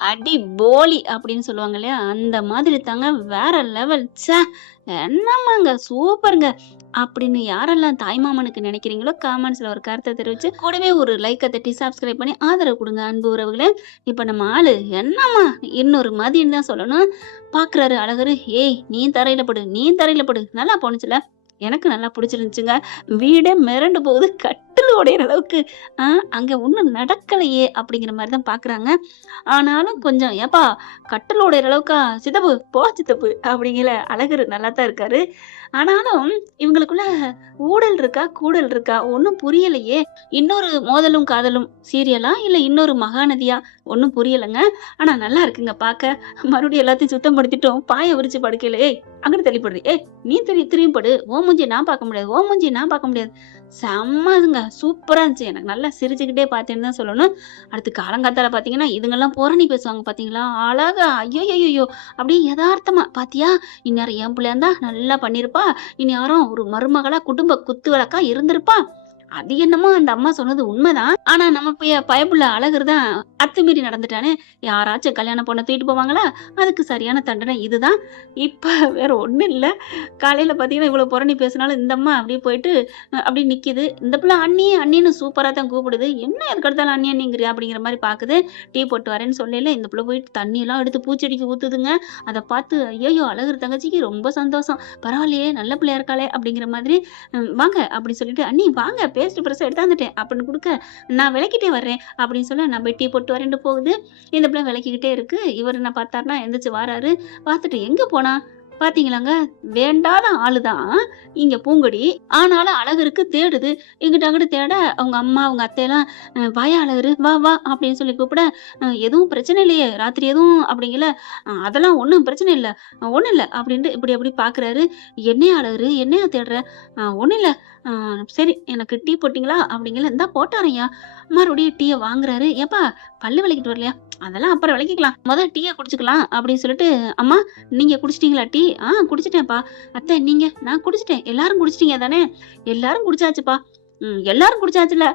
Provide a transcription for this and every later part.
அடி போலி அப்படின்னு சொல்லுவாங்க இல்லையா? அந்த மாதிரி தாங்க. வேற லெவல். ச்சே! என்னம்மாங்க சூப்பர்ங்க. அப்படின்னு யாரெல்லாம் தாய்மாமனுக்கு நினைக்கிறீங்களோ, காமெண்ட்ஸ்ல ஒரு கருத்த தெரிவிச்சு, கூடவே ஒரு லைக்க தட்டி சப்ஸ்கிரைப் பண்ணி ஆதரவு குடுங்க அன்பு உறவுகளே. இப்ப நம்ம ஆளு என்னம்மா இன்னொரு மதின்னு தான் சொல்லணும். பாக்குறாரு அழகரு. "ஏய் நீ தரையில படு, நீ தரையில படு." நல்லா போணுச்சுல. எனக்கு நல்லா புடிச்சிருந்துச்சுங்க. வீடே மிரண்டு போகுது. கட்டில் உடையிற அளவுக்கு. ஆ அங்க ஒண்ணும் நடக்கலையே! அப்படிங்கிற மாரி தான் பாக்குறாங்க. ஆனாலும் கொஞ்சம் "ஏப்பா கட்டில் உடையிற அளவுக்கா? சித்தப்பு போ சித்தப்பு" அப்படிங்கிற அழகரு நல்லா தான் இருக்காரு. ஆனாலும் இவங்களுக்குள்ள ஊடல் இருக்கா? கூடல் இருக்கா? ஒண்ணும் புரியலையே! இன்னொரு மோதலும் காதலும் சீரியலா? இல்ல இன்னொரு மகாநதியா? ஒண்ணும் புரியலங்க. ஆனா நல்லா இருக்குங்க பாக்க. மறுபடியும் எல்லாத்தையும் சுத்தம் படுத்திட்டோம். பாய விரிச்சு படுக்கையில, "ஏய் அங்கிட்டு தள்ளி படுறி. ஏய் நீ திரும்பி படு. உன் மூஞ்சிய நான் பாக்க முடியாது. உன் மூஞ்சிய நான் பாக்க முடியாது." செம்மங்க. சூப்பரா இருந்துச்சு. எனக்கு நல்லா சிரிச்சுக்கிட்டே பார்த்தேன்னு தான் சொல்லணும். அடுத்து காலங்காத்தால பார்த்தீங்கன்னா, இதுங்கலாம் புரணி பேசுவாங்க பார்த்தீங்களா? அழகா ஐய்யய்யய்யோ! அப்படியே எதார்த்தமா "பாத்தியா? இந்நேரம் என் புள்ளையா இருந்தா நல்லா பண்ணியிருப்பா. இந்நேரம் ஒரு மருமகளா குடும்ப குத்து விளக்கா இருந்திருப்பா." அது என்னமோ அந்த அம்மா சொன்னது உண்மதான். ஆனா நம்ம பயப்புள்ள அழகர் தான் அத்துமீறி நடந்துட்டானே! யாராச்சும் கல்யாண பொண்ண தூக்கிட்டு போவாங்களா? அதுக்கு சரியான தண்டனை இதுதான். இப்ப வேற ஒண்ணும் இல்ல. காலையில பார்த்தீங்கன்னா, இவ்வளோ புரணி பேசினாலும் இந்த அம்மா அப்படியே போயிட்டு அப்படியே நிக்குது. இந்த பிள்ளை அண்ணி, அண்ணின்னு சூப்பரா தான் கூப்பிடுது. என்ன எதுக்கெடுத்தாலும் அண்ணி, அண்ணிங்கிறியா? அப்படிங்கிற மாரி பாக்குது. டீ போட்டு வரேன்னு சொல்லையில, இந்த பிள்ளை போயிட்டு தண்ணியெல்லாம் எடுத்து பூச்செடிக்கு ஊத்துதுங்க. அத பார்த்து, ஐயய்யோ! அழகர் தங்கச்சிக்கு ரொம்ப சந்தோஷம். பரவாயில்லையே! நல்ல பிள்ளையா இருக்காளே! அப்படிங்கிற மாதிரி, வாங்க அப்படின்னு சொல்லிட்டு, அண்ணி வாங்க பேஸ்ட் பிரஷ்ஷ எடுத்தாந்துட்டேன் அப்படின்னு குடுக்க, நான் விளக்கிட்டே வர்றேன் அப்படின்னு சொல்ல, நான் போய் டீ போட்டு வரேன்ட்டு போகுது. இந்த பிள்ளை விளக்கிக்கிட்டே இருக்கு. இவரு என்ன பார்த்தாருன்னா, எந்திரிச்சு வாராரு. பார்த்துட்டு, எங்க போனா? பார்த்தீங்களாங்க, வேண்டாத ஆளு தான் இங்க பூங்கொடி. ஆனாலும் அழகருக்கு தேடுது. இங்கிட்டு அங்கிட்டு தேட அவங்க அம்மா, அவங்க அத்தைலாம் "வாயா அழகரு, வா வா" அப்படின்னு சொல்லி கூப்பிட, "எதுவும் பிரச்சனை இல்லையே? ராத்திரி எதுவும்" அப்படிங்கல. அதெல்லாம் ஒண்ணும் பிரச்சனை இல்ல. ஒண்ணும் இல்ல" அப்படின்ட்டு இப்படி அப்படி பார்க்குறாரு. "என்னையா அழகரு? என்னையா தேடுற?" ஒண்ணும் இல்ல. அ சரி எனக்கு டீ போட்டீங்களா?" அப்படிங்கல. "இந்தா போட்டாரேன்யா." மறுபடியும் டீய வாங்குறாரு. "ஏப்பா பல்லு விளக்கிட்டு வரலையா?" "அதெல்லாம் அப்புறம் விளக்கிக்கலாம். மொத டீய குடிச்சுக்கலாம்" அப்படின்னு சொல்லிட்டு, "அம்மா நீங்க குடிச்சிட்டீங்களா டீ?" குடிச்சிட்டேன்ப்பா." "அத்தை நீங்க?" "நான் குடிச்சிட்டேன்." "எல்லாரும் குடிச்சிட்டீங்க தானே?" "எல்லாரும் குடிச்சாச்சுப்பா." எல்லாரும் குடிச்சாச்சுல்ல.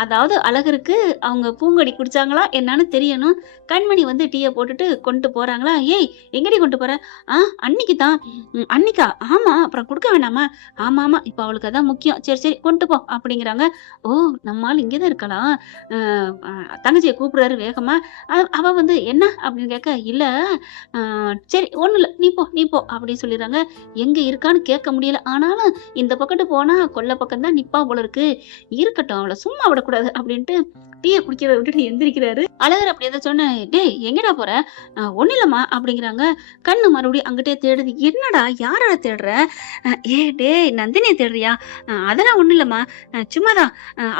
அதாவது அழகருக்கு அவங்க பூங்கொடி குடிச்சாங்களா என்னான்னு தெரியணும். கண்மணி வந்து டீய போட்டுட்டு கொண்டு போறாங்களா, "ஏய் எங்கடி கொண்டு போற?" "ஆ அண்ணிக்கு தான்." "அண்ணிக்கா?" "ஆமா அப்புறம் குடுக்க வேணாமா?" "ஆமாமா இப்ப அவளுக்கு அதான் முக்கியம்." "சரி, சரி கொண்டு போ." அப்படிங்கிறாங்க. ஓ! நம்ம ஆள் இங்க தான் இருக்காளா? அ அ தங்கச்சிய கூப்பிடுறாரு வேகமா. அவ வந்து "என்ன?" அப்படின்னு கேட்க, "இல்ல அ சரி ஒண்ணும் இல்ல. நீ போ, நீ போ" அப்படின்னு சொல்லிர்றாங்க. எங்க இருக்கான்னு கேட்க முடியல. ஆனாலும் இந்த பக்கட்டு போனா கொல்ல பக்கம் தான் நிப்பா போல இருக்கு. இருக்கட்டும் அவள சும்மா விடக்கூடாது அப்படின்ட்டு டீய குடிக்கிறத விட்டுட்டு எந்திரிக்கிறாரு. அழகர் அப்படி எத சொன்ன, "டேய் எங்கடா போற?" ஒண்ணும் இல்லம்மா" அப்படிங்கிறாங்க. கண்ணு மறுபடியும் அங்கிட்டே தேடுது. "என்னடா யாரடா தேடுற?" "ஏய் டேய் நந்தினிய தேடுறியா?" அதெல்லாம் ஒண்ணும் இல்லம்மா. சும்மா தான்.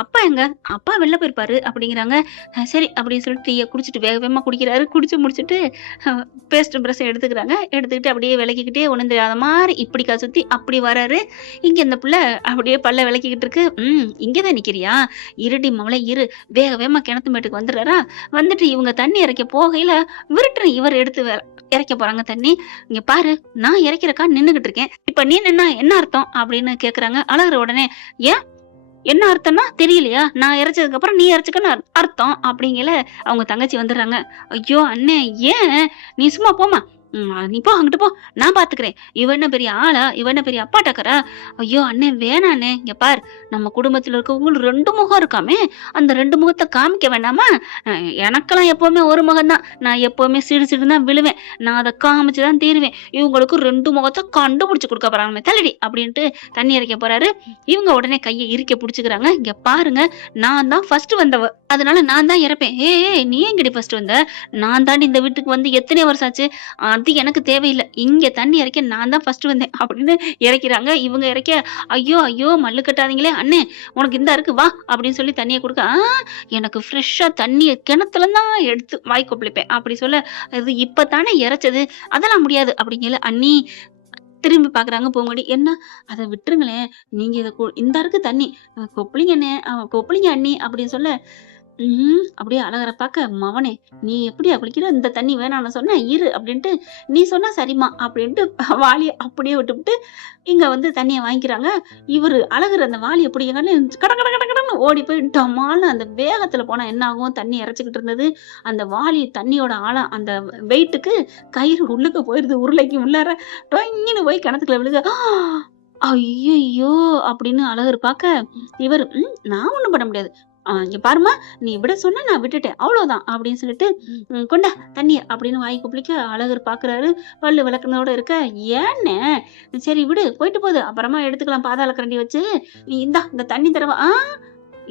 அப்பா எங்க?" "அப்பா வெளில போயிருப்பாரு" அப்படிங்கிறாங்க. சரி" அப்படின்னு சொல்லிட்டு டீய குடிச்சிட்டு வேக வேகமா குடிக்கிறாரு. குடிச்சு முடிச்சுட்டு அ பேஸ்ட் பிரஷ்ஷ எடுத்துக்கிறாங்க. எடுத்துக்கிட்டு அப்படியே விளக்கிக்கிட்டே ஒண்ணும் தெரியாத மாரி இப்படிக்கா சுத்தி அப்படி வராரு. இங்க இந்த புள்ள அப்படியே பல்ல விளக்கிக்கிட்டு இருக்கு. இங்க தான் நிக்கிறியா? இருடி மவளே இரு." வேக வேகமா கிணத்து மேட்டுக்கு வந்துடுறாரா, வந்துட்டு இவங்க தண்ணி இறைக்க போகையில விருட்டுன்னு இவர் எடுத்து இறைக்க போறாங்க தண்ணி. "இங்க பாரு நான் இறைக்கிறக்காக நின்னுகிட்டு இருக்கேன். இப்ப நீ நின்னா என்ன அர்த்தம்?" அப்படின்னு கேட்கறாங்க. அழகுற உடனே, "ஏன்? என்ன அர்த்தம்னா தெரியலையா? நான் இறைச்சதுக்கு அப்புறம் நீ இறைச்சுக்கன்னு அர்த்தம்." அப்படிங்கையில அவங்க தங்கச்சி வந்துடுறாங்க. "ஐயோ! அண்ணே ஏன்? நீ சும்மா போம்மா. நீ போ அங்கிட்டு போ. நான் பார்த்துக்கிறேன். இவ என்ன பெரிய ஆளா? இவ என்ன பெரிய அப்பாட்டக்கரா? ஐயோ! அண்ணே வேணாம் அண்ணே. இங்க பார் நம்ம குடும்பத்துல இருக்கவங்களுக்கு 2 முகம் இருக்காமே! அந்த 2 முகத்த காமிக்க வேண்டாமா? அ எனக்கெல்லாம் எப்பவுமே ஒரு முகம் தான். நான் எப்பவுமே சிடு சிடுன்னு தான் விழுவேன். நான் அத காமிச்சு தான் தீருவேன். இவங்களுக்கு 2 முகத்த கண்டுபிடிச்சு குடுக்க போறாங்களாமே தள்ளுடி" அப்படின்ட்டு தண்ணி இறைக்க போறாரு. இவங்க உடனே கைய இறுக்கி புடிச்சுக்கிறாங்க. "இங்க பாருங்க, நான் தான் ஃபர்ஸ்ட் வந்தவ. அதனால நான் தான் இறைப்பேன்." "ஏய் ஏய் நீ எங்கடி ஃபர்ஸ்ட் வந்த? நான் தாண்டி இந்த வீட்டுக்கு வந்து எத்தனையோ வருஷம் ஆச்சு. அது எனக்கு தேவையில்ல. இங்க தண்ணி இறைக்க நான் தான் ஃபர்ஸ்ட் வந்தேன்." அப்படின்னு இறைக்கிறாங்க. இவங்க இறைக்க, "ஐயோ! ஐயோ! மல்லு கட்டாதீங்களே! அண்ணே உனக்கு இந்தா இருக்கு வா" அப்படின்னு சொல்லி தண்ணிய குடுக்க, எனக்கு ஃப்ரெஷ்ஷா தண்ணிய கிணத்துல தான் எடுத்து வாய் கொப்பளிப்பேன்." அப்படி சொல்ல, "அது இப்ப தானே இறைச்சது. அதெல்லாம் முடியாது." அப்படிங்கையில, "அண்ணி" திரும்பி பார்க்குறாங்க பூங்கொடி. "என்ன? அத விட்டுருங்களேன். நீங்க இத இந்தா இருக்கு தண்ணி. கொப்பளிங்க அண்ணே கொப்பளிங்க அண்ணி" அப்படின்னு சொல்ல, அப்படியே அழகர பாக்க, "மவனே, நீ எப்படியா குளிக்கிற? இந்த தண்ணி வேணாம்னு சொன்னேன். இரு" அப்படின்ட்டு, "நீ சொன்னா சரிம்மா" அப்படின்ட்டு வாளிய அப்படியே விட்டுப்புட்டு, இங்க வந்து தண்ணிய வாங்கிக்கிறாங்க. இவரு அழகர் அந்த வாளிய பிடிக்கங்கன்னு கட கட கட கடன்னு ஓடி போய் டமால்னு அந்த வேகத்துல போனா என்ன ஆகும்? தண்ணி இறைச்சுக்கிட்டு இருந்தது. அந்த வாளி தண்ணியோட ஆழம் அந்த வெயிட்டுக்கு கயிறு உள்ளுக்க போயிருது. உருளைக்கு உள்ளார டொய்ன்னு போய் கிணத்துக்குள்ள விழுக. ஐயய்யோ! அப்படின்னு அழகர் பாக்க, இவரு, நான் ஒண்ணும் பண்ண முடியாது. இங்க பாரும்மா, நீ விட சொன்ன நான் விட்டுட்டேன். அவ்வளோதான்" அப்படின்னு சொல்லிட்டு, கொண்டா தண்ணிய" அப்படின்னு வாய் கொப்பளிக்க அழகர் பாக்குறாரு. பல்லு விளக்குனதோட இருக்க. "ஏண்ணே? சரி விடு, போயிட்டு போகுது. அப்புறமா எடுத்துக்கலாம் பாதாள கரண்டி வச்சு. நீ இந்தா இந்த தண்ணி தரவா?"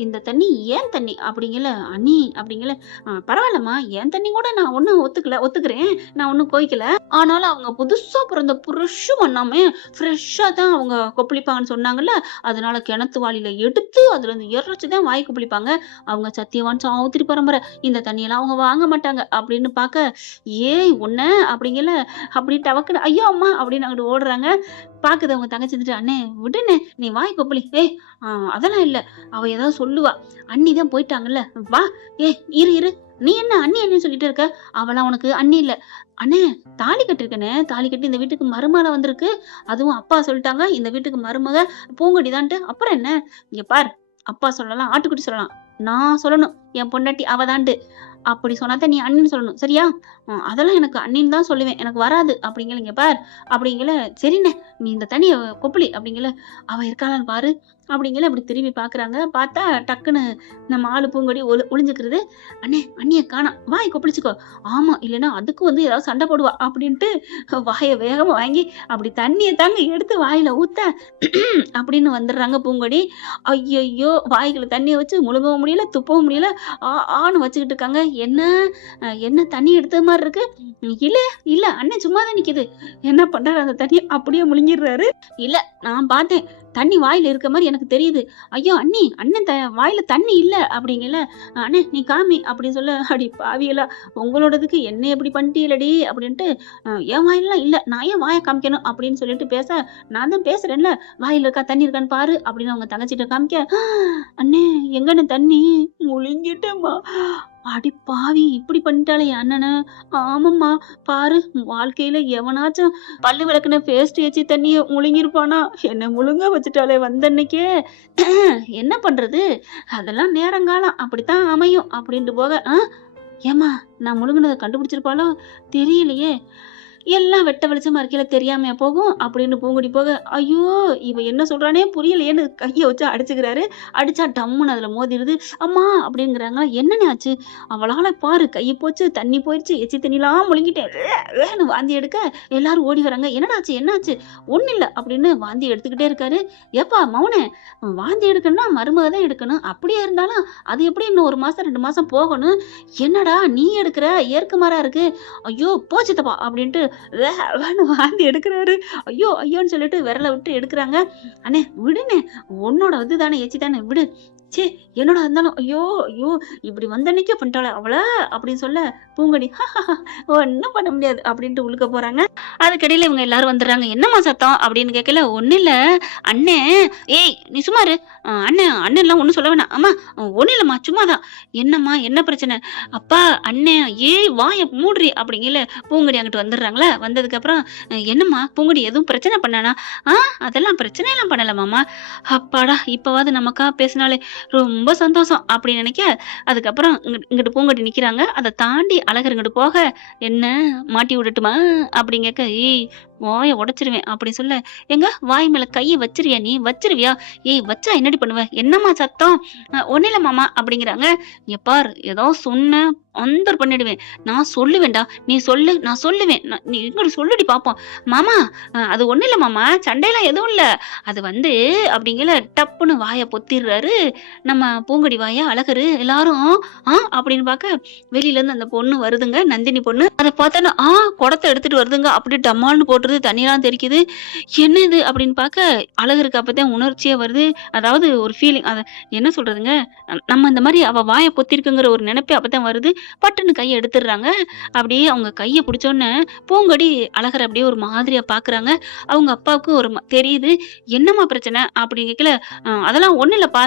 இந்த தண்ணி ஏன் தண்ணி அப்படிங்கல. "அண்ணி" அப்படிங்கல. பரவாயில்லம்மா, என் தண்ணி கூட நான் ஒண்ணும் ஒத்துக்கிறேன். நான் ஒண்ணும் கோவிக்கல. ஆனாலும் அவங்க புதுசா பிறந்த புருஷ மண்ணாமே, ஃப்ரெஷ்ஷா தான் அவங்க கொப்பளிப்பாங்கன்னு சொன்னாங்கல்ல. அதனால கிணத்து வாளியில எடுத்து அதுல இருந்து இறைச்சு தான் வாய் கொப்பளிப்பாங்க. அவங்க சத்தியவான் சாவுத்திரி பரம்பரை. இந்த தண்ணியெல்லாம் அவங்க வாங்க மாட்டாங்க" அப்படின்னு பாக்க, "ஏய் உன்ன" அப்படிங்கல. அப்படி டவக்குன்னு, "ஐயோ அம்மா" அப்படின்னு அங்கிட்டு ஓடுறாங்க. பாக்குது அவங்க தங்கச்சி வந்துட்டு, "அண்ணே விடுண்ணே, நீ வாய் கொப்பளி." "ஏய் அதெல்லாம் இல்ல. அவ ஏதாவது சொல்லுவா. அண்ணி தான் போயிட்டாங்கல்ல. வா. ஏய் இரு இரு. நீ என்ன அண்ணி அண்ணின்னு சொல்லிட்டு இருக்க? அவலாம் உனக்கு அண்ணி இல்ல." "அண்ணே, தாலி கட்டியிருக்கேனே. தாலி கட்டி இந்த வீட்டுக்கு மருமகளா வந்திருக்கு. அதுவும் அப்பா சொல்லிட்டாங்க இந்த வீட்டுக்கு மருமக பூங்கொடி தான்ட்டு. அப்புறம் என்ன? இங்க பார், அப்பா சொல்லலாம், ஆட்டுக்குட்டி சொல்லலாம். நான் சொல்லணும், என் பொண்டாட்டி அவ தான்ட்டு. அப்படி சொன்னாதான் நீ அண்ணின்னு சொல்லணும். சரியா? அதெல்லாம் எனக்கு அண்ணின்னு தான் சொல்லுவேன். எனக்கு வராது" அப்படிங்கல. "இங்க பார்" அப்படிங்கல. "சரிண்ணே, நீ இந்த தண்ணிய கொப்பளி" அப்படிங்கல. "அவ இருக்காளான்னு பாரு" அப்படிங்கல. அப்படி திரும்பி பாக்குறாங்க. பார்த்தா டக்குன்னு நம்ம ஆளு பூங்கொடி ஒளிஞ்சுக்கிறது. "அண்ணே, அண்ணிய காணோம். வாய் கொப்பளிச்சுக்கோ." "ஆமா, இல்லைன்னா அதுக்கு வந்து ஏதாவது சண்டை போடுவா" அப்படின்ட்டு வாய வேகமா வாங்கி அப்படி தண்ணிய தாங்க எடுத்து வாயில ஊத்த அப்படின்னு வந்துடுறாங்க பூங்கொடி. ஐயையோ! வாய்க்குள்ள தண்ணிய வச்சு முழுங்கவும் முடியல, துப்பவும் முடியல. ஆன்னு வச்சுக்கிட்டு இருக்காங்க. "என்ன என்ன தண்ணி எடுத்த மாரி இருக்கு?" "இல்ல, இல்ல அண்ணன் சும்மா தான் நிக்குது." என்ன பண்றாரு, அந்த தண்ணிய அப்படியே முழுங்கிடுறாரு. "இல்ல, நான் பார்த்தேன். தண்ணி வாயில இருக்க மாரி எனக்கு தெரியுது." "ஐயோ அண்ணி, அண்ணன் வாயில தண்ணி இல்ல" அப்படிங்கல. "அண்ணே நீ காமி" அப்படின்னு சொல்ல, "அடி பாவிகளா, உங்களோடதுக்கு என்னைய இப்படி பண்ணிட்டீங்களேடி" அப்படின்ட்டு, "என் வாயிலலாம் இல்ல. நான் ஏன் வாய காமிக்கணும்" அப்படின்னு சொல்லிட்டு பேச, "நான் தான் பேசுறேன்ல, வாயில இருக்கா தண்ணி இருக்கான்னு பாரு" அப்படின்னு அவங்க தங்கச்சிட்ட காமிக்க, "அண்ணே எங்கண்ணே தண்ணி?" "முழுங்கிட்டேம்மா." "அடி பாவி, இப்படி பண்ணிட்டாளே என் அண்ணன." "ஆமாம்மா, பாரு, வாழ்க்கையில எவனாச்சும் பல்லு விளக்குன பேஸ்ட் ஏச்சி தண்ணிய முழுங்கிருப்பானா? என்ன முழுங்க வச்சுட்டாளே வந்தன்னைக்கே." "என்ன பண்றது? அதெல்லாம் நேரங்காலம் அப்படித்தான் அமையும்" அப்படின்ட்டு போக, ஏம்மா, நான் முழுங்குனத கண்டுபிடிச்சிருப்பாளோ? தெரியலையே. எல்லாம் வெட்ட வெளிச்சமா இருக்கையில தெரியாமையா போகும் அப்படின்னு பூங்குடி போக, ஐயோ இவ என்ன சொல்றானே புரியலையேன்னு கைய வச்சு அடிச்சுக்கிறாரு. அடிச்சா டம்முன்னு அதுல மோதிருது. "அம்மா" அப்படிங்கிறாங்க. "என்னண்ணே ஆச்சு?" "அவளால பாரு, கை போச்சு, தண்ணி போயிடுச்சு, எச்சி தண்ணிலாம் முழுங்கிட்டேன்" வேன்னு வாந்தி எடுக்க எல்லாரும் ஓடி வராங்க. "என்னடா ஆச்சு, என்னாச்சு?" "ஒண்ணும் இல்ல" அப்படின்னு வாந்தி எடுத்துக்கிட்டே இருக்காரு. "ஏப்பா மவனே, வாந்தி எடுக்கணும்னா மருமக தான் எடுக்கணும். அப்படியே இருந்தாலும் அது எப்படி இன்னும் 1 மாசம் 2 மாசம் போகணும். என்னடா நீ எடுக்கிற, ஏற்குமாறா இருக்கு." "ஐயோ போ சித்தப்பா" அப்படின்ட்டு வேன்னு வாந்தி எடுக்கிறாரு. ஐயோ ஐயோன்னு சொல்லிட்டு விரல விட்டு எடுக்கிறாங்க. "அண்ணே விடுண்ணே, உன்னோட இதுதானே, எச்சி தானே, விடு." ச்சே, என்னடா இருந்தாலும் ஐயோ ஐயோ இப்படி வந்தன்னைக்கே பண்ணிட்டாளே அவள அப்படின்னு சொல்ல, பூங்கொடி ஒண்ணும் பண்ண முடியாது அப்படின்ட்டு உள்ளுக்க போறாங்க. அதுக்கிடையில இவங்க எல்லாரும் வந்துடுறாங்க. "என்னம்மா சத்தம்?" அப்படின்னு கேட்கல. "ஒண்ணும் இல்ல அண்ணே." "ஏய் நீ சும்மா இரு. அண்ணன்லாம் ஒண்ணும் சொல்ல வேணாம். அம்மா ஒண்ணும் இல்லம்மா, சும்மாதான்." "என்னம்மா, என்ன பிரச்சனை?" "அப்பா, அண்ணே." "ஏய் வாய மூடுறி" அப்படிங்கல. பூங்கொடி அங்கிட்டு வந்துடுறாங்களா. வந்ததுக்கப்புறம், "என்னம்மா பூங்கொடி, எதுவும் பிரச்சனை பண்ணானா?" அதெல்லாம் பிரச்சனையெல்லாம் பண்ணல மாமா." "அப்பாடா, இப்பவாவது நமக்கா பேசினாலே ரொம்ப சந்தோஷம்" அப்படின்னு நினைக்க, அதுக்கப்புறம் இங்கிட்டு பூங்கொடி நிக்கிறாங்க. அதை தாண்டி அழகர் இங்கிட்டு போக, "என்ன மாட்டி விடட்டுமா?" அப்படின்னு கேட்க, "ஏய் வாய உடைச்சிருவேன்" அப்படி சொல்ல, "எங்க வாய் மேல கைய வச்சிருவியா நீ? வச்சிருவியா? ஏய் வச்சா என்னடி பண்ணுவ? என்னம்மா சத்தம்?" "ஒண்ணும் இல்ல மாமா" அப்படிங்கிறாங்க. "இங்க பார், ஏதோ சொன்ன அந்தர் பண்ணிடுவேன். நான் சொல்லுவேன்டா. நீ சொல்லு, நான் சொல்லுவேன். நீ எங்கடி சொல்லுடி பாப்போம்." "மாமா, அது ஒண்ணும் இல்ல மாமா, சண்டையெல்லாம் எதுவும் இல்ல. அது வந்து" அப்படிங்கல. டப்புன்னு வாய பொத்திடுறாரு நம்ம பூங்கொடி வாய அழகரு. எல்லாரும் அப்படின்னு பாக்க, வெளியில இருந்து அந்த பொண்ணு வருதுங்க, நந்தினி பொண்ணு. அதை பார்த்தோன்னா குடத்தை எடுத்துட்டு வருதுங்க. அப்படி டமால்னு போட்டுருது. வருது, தண்ணிலாம் தெறிக்குது. என்ன இது அப்படின்னு பார்க்க, அழகருக்கு அப்பதான் உணர்ச்சியே வருது. அதாவது ஒரு ஃபீலிங் அத என்ன சொல்றதுங்க, நம்ம இந்த மாரி அவ வாய பொத்திருக்குங்கிற ஒரு நெனப்பே அப்பதான் வருது. பட்டுன்னு கைய எடுத்துடுறாங்க. அப்படியே அவங்க கைய புடிச்சோனே, பூங்கொடி அழகர அப்படியே ஒரு மாதிரியா பார்க்குறாங்க. அவங்க அப்பாவுக்கு ஒரு தெரியுது. "என்னம்மா பிரச்சனை?" அப்படின்னு கேட்கல, அதெல்லாம் ஒண்ணும் இல்லப்பா.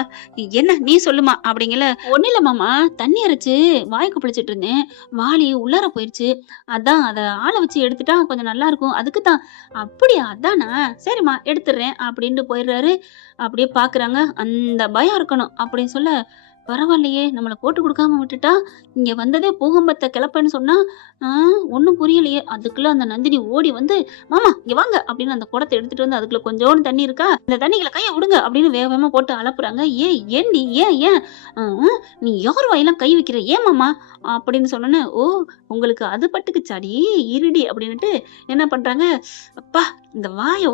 என்ன நீ சொல்லுமா" அப்படிங்கல. "ஒண்ணும் இல்ல மாமா, தண்ணி இறைச்சு வாய் கொப்பளிச்சுட்டு இருந்தேன். வாளி உள்ளார போயிருச்சு. அதான் அத ஆள வச்சு எடுத்துட்டா கொஞ்சம் நல்லாருக்கும். அதுக்கு தான்." "அப்படியா? அதானா? சரிம்மா எடுத்துடுறேன்" அப்படின்ட்டு போயிடுறாரு. அப்படியே பார்க்குறாங்க. அந்த பயம் இருக்கணும் அப்படின்னு சொல்ல, பரவாயில்லையே! நம்மள போட்டு குடுக்காம விட்டுட்டா, இங்க வந்ததே பூகம்பத்த கெளப்பன்னு சொன்னா, ஆ ஒண்ணும் புரியலையே! அதுக்குள்ள அந்த நந்தினி ஓடி வந்து, "மாமா இங்க வாங்க" அப்படின்னு அந்த குடத்த எடுத்துட்டு வந்து, அதுக்குள்ள கொஞ்சோண்டு தண்ணி இருக்கா, "இந்த தண்ணிக்குள்ள கைய விடுங்க" அப்படின்னு வேக வேகமா போட்டு அலப்புறாங்க. "ஏய் ஏன்டி? ஏன்?" "அ அ நீ யார் வாயெல்லாம் கை வைக்கிற? ஏன் மாமா?" அப்படின்னு சொன்னோனே, "ஓ! உங்களுக்கு அது பட்டுக்குச்சாடி? இருடி" அப்படின்னுட்டு என்ன பண்றாங்க, அப்பா இந்த வாய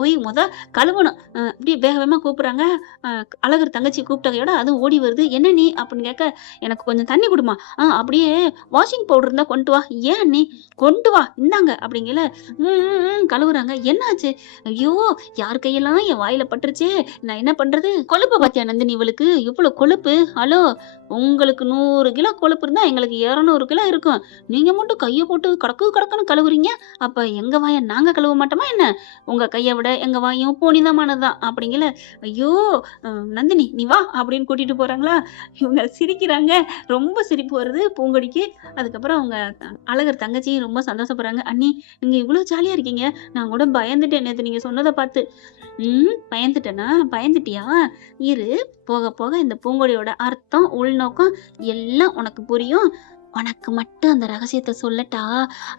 கழுவணும். அப்படியே வேக வேகமா கூப்புடுறாங்க. அ அழகர் தங்கச்சிய கூப்பிட்ட கையோட அதுவும் ஓடி வருது. "என்ன நீ?" அப்படின்னு கேட்க, "எனக்கு கொஞ்சம் தண்ணி குடும்மா." அப்படியே வாஷிங் பவுடர் இருந்தா கொண்டு வா." "ஏன் அண்ணி?" "கொண்டு வா, இந்தாங்க." அப்படிங்கல, கழுவுறாங்க. "என்னாச்சு?" "ஐயோ! யார் கையெல்லாம் என் வாயில பட்டுருச்சே! நான் என்ன பண்றது?" "கொழுப்ப பாத்தியா நந்தினி இவளுக்கு? இவ்ளோ கொழுப்பு. ஹலோ! உங்களுக்கு 100 கிலோ கொழுப்பு இருந்தா, எங்களுக்கு 200 கிலோ இருக்கும். நீங்க மட்டும் கைய போட்டு கடக்குன்னு கழுவுறீங்க. அப்ப எங்க வாய நாங்க கழுவ மாட்டோமா என்ன? உங்க கைய விட எங்க வாயும் புனிதமானது தான்." அப்படிங்கல, "ஐயோ! நந்தினி நீ வா" அப்படின்னு கூட்டிட்டு போறாங்களா, இவங்க சிரிக்கிறாங்க. ரொம்ப சிரிப்பு வருது பூங்கொடிக்கு. அதுக்கப்புறம் அவங்க அழகர் தங்கச்சியும் ரொம்ப சந்தோஷப்படுறாங்க. "அண்ணி நீங்க இவ்ளோ ஜாலியா இருக்கீங்க. நான் கூட பயந்துட்டேன் நேத்து நீங்க சொன்னத பார்த்து." பயந்துட்டேனா? பயந்துட்டியா? இரு, போக போக இந்த பூங்கொடியோட அர்த்தம், உள்நோக்கம் எல்லாம் உனக்கு புரியும். உனக்கு மட்டும் அந்த ரகசியத்த சொல்லட்டா?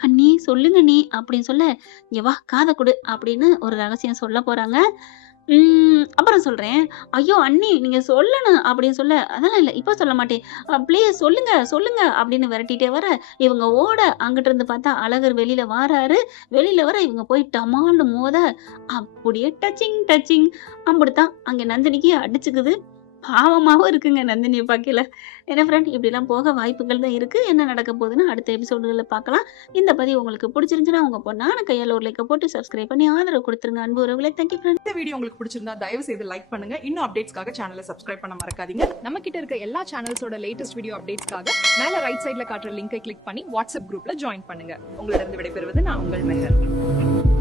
"அண்ணி சொல்லுங்க அண்ணி" அப்படின்னு சொல்ல, "இங்க வா காத குடு" அப்படின்னு ஒரு ரகசியம் சொல்லப் போறாங்க. அப்புறம் சொல்றேன். "ஐயோ! அண்ணி நீங்க சொல்லணும்" அப்படின்னு சொல்ல, "அதெல்லாம் இல்ல. இப்ப சொல்ல மாட்டேன். ப்ளீஸ் சொல்லுங்க, சொல்லுங்க" அப்படின்னு விரட்டிட்டே வர, இவங்க ஓட அங்கிட்டிருந்து பார்த்தா அழகர் வெளியில வாராரு. வெளியில வர இவங்க போய் டமால்னு மோத, அப்படியே டச்சிங் டச்சிங் அம்புட்டுத்தான். அங்க நந்தினிக்கு அடிச்சுக்குது. பாவமாவும் இருக்குங்க நந்தினிய பார்க்கையில. என்ன ஃப்ரெண்ட் இப்படிலாம் போக வாய்ப்புகள் தான் இருக்கு. என்ன நடக்க போகுதுன்னு அடுத்த எபிசோடுகள்ல பார்க்கலாம். இந்த பதிவு உங்களுக்கு பிடிச்சிருந்துச்சுன்னா, உங்க பொண்ணான கையால ஒரு லைக்க போட்டு சப்ஸ்கிரைப் பண்ணி ஆதரவு குடுத்துருங்க. அன்பு உறவுகளே. Thank you friend. இந்த வீடியோ உங்களுக்கு பிடிச்சிருந்தா தயவு செய்து லைக் பண்ணுங்க. இன்னும் அப்டேட்ஸ்க்காக சேனலை சப்ஸ்கிரைப் பண்ண மறக்காதீங்க. நம்ம கிட்ட இருக்க எல்லா சேனல்ஸோட லேட்டஸ்ட் வீடியோ அப்டேட்ஸ்க்காக மேல ரைட் சைடுல காட்டுற லிங்கை கிளிக் பண்ணி வாட்ஸ்அப் குரூப்ல ஜாயின் பண்ணுங்க. உங்களிடம் விடைபெறுவது நான் உங்கள் மெஹர்.